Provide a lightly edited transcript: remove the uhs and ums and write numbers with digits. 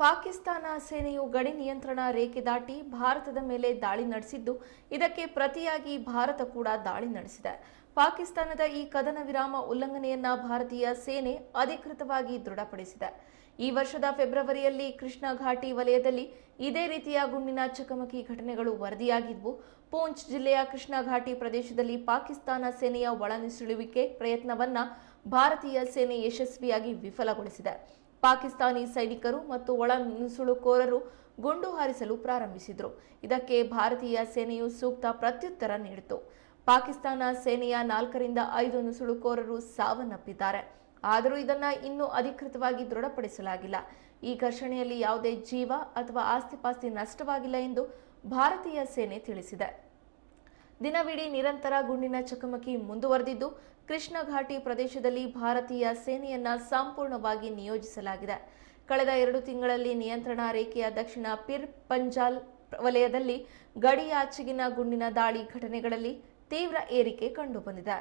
ಪಾಕಿಸ್ತಾನ ಸೇನೆಯು ಗಡಿ ನಿಯಂತ್ರಣ ರೇಖೆ ದಾಟಿ ಭಾರತದ ಮೇಲೆ ದಾಳಿ ನಡೆಸಿದ್ದು, ಇದಕ್ಕೆ ಪ್ರತಿಯಾಗಿ ಭಾರತ ಕೂಡ ದಾಳಿ ನಡೆಸಿದೆ. ಪಾಕಿಸ್ತಾನದ ಈ ಕದನ ವಿರಾಮ ಉಲ್ಲಂಘನೆಯನ್ನ ಭಾರತೀಯ ಸೇನೆ ಅಧಿಕೃತವಾಗಿ ದೃಢಪಡಿಸಿದೆ. ಈ ವರ್ಷದ ಫೆಬ್ರವರಿಯಲ್ಲಿ ಕೃಷ್ಣ ಘಾಟಿ ವಲಯದಲ್ಲಿ ಇದೇ ರೀತಿಯ ಗುಂಡಿನ ಚಕಮಕಿ ಘಟನೆಗಳು ವರದಿಯಾಗಿದ್ವು. ಪೂಂಚ್ ಜಿಲ್ಲೆಯ ಕೃಷ್ಣ ಘಾಟಿ ಪ್ರದೇಶದಲ್ಲಿ ಪಾಕಿಸ್ತಾನ ಸೇನೆಯ ಒಳನುಸುಳುವಿಕೆ ಪ್ರಯತ್ನವನ್ನ ಭಾರತೀಯ ಸೇನೆ ಯಶಸ್ವಿಯಾಗಿ ವಿಫಲಗೊಳಿಸಿದೆ. ಪಾಕಿಸ್ತಾನಿ ಸೈನಿಕರು ಮತ್ತು ಒಳನುಸುಳುಕೋರರು ಗುಂಡು ಹಾರಿಸಲು ಪ್ರಾರಂಭಿಸಿದರು. ಇದಕ್ಕೆ ಭಾರತೀಯ ಸೇನೆಯು ಸೂಕ್ತ ಪ್ರತ್ಯುತ್ತರ ನೀಡಿತು. ಪಾಕಿಸ್ತಾನ ಸೇನೆಯ 4 ರಿಂದ 5 ನುಸುಳುಕೋರರು ಸಾವನ್ನಪ್ಪಿದ್ದಾರೆ. ಆದರೂ ಇದನ್ನ ಇನ್ನೂ ಅಧಿಕೃತವಾಗಿ ದೃಢಪಡಿಸಲಾಗಿಲ್ಲ. ಈ ಘರ್ಷಣೆಯಲ್ಲಿ ಯಾವುದೇ ಜೀವ ಅಥವಾ ಆಸ್ತಿಪಾಸ್ತಿ ನಷ್ಟವಾಗಿಲ್ಲ ಎಂದು ಭಾರತೀಯ ಸೇನೆ ತಿಳಿಸಿದೆ. ದಿನವಿಡೀ ನಿರಂತರ ಗುಂಡಿನ ಚಕಮಕಿ ಮುಂದುವರೆದಿದ್ದು, ಕೃಷ್ಣ ಘಾಟಿ ಪ್ರದೇಶದಲ್ಲಿ ಭಾರತೀಯ ಸೇನೆಯನ್ನ ಸಂಪೂರ್ಣವಾಗಿ ನಿಯೋಜಿಸಲಾಗಿದೆ. ಕಳೆದ 2 ತಿಂಗಳಲ್ಲಿ ನಿಯಂತ್ರಣ ರೇಖೆಯ ದಕ್ಷಿಣ ಪಿರ್ ಪಂಜಾಲ್ ವಲಯದಲ್ಲಿ ಗಡಿಯಾಚೆಗಿನ ಗುಂಡಿನ ದಾಳಿ ಘಟನೆಗಳಲ್ಲಿ ತೀವ್ರ ಏರಿಕೆ ಕಂಡುಬಂದಿದೆ.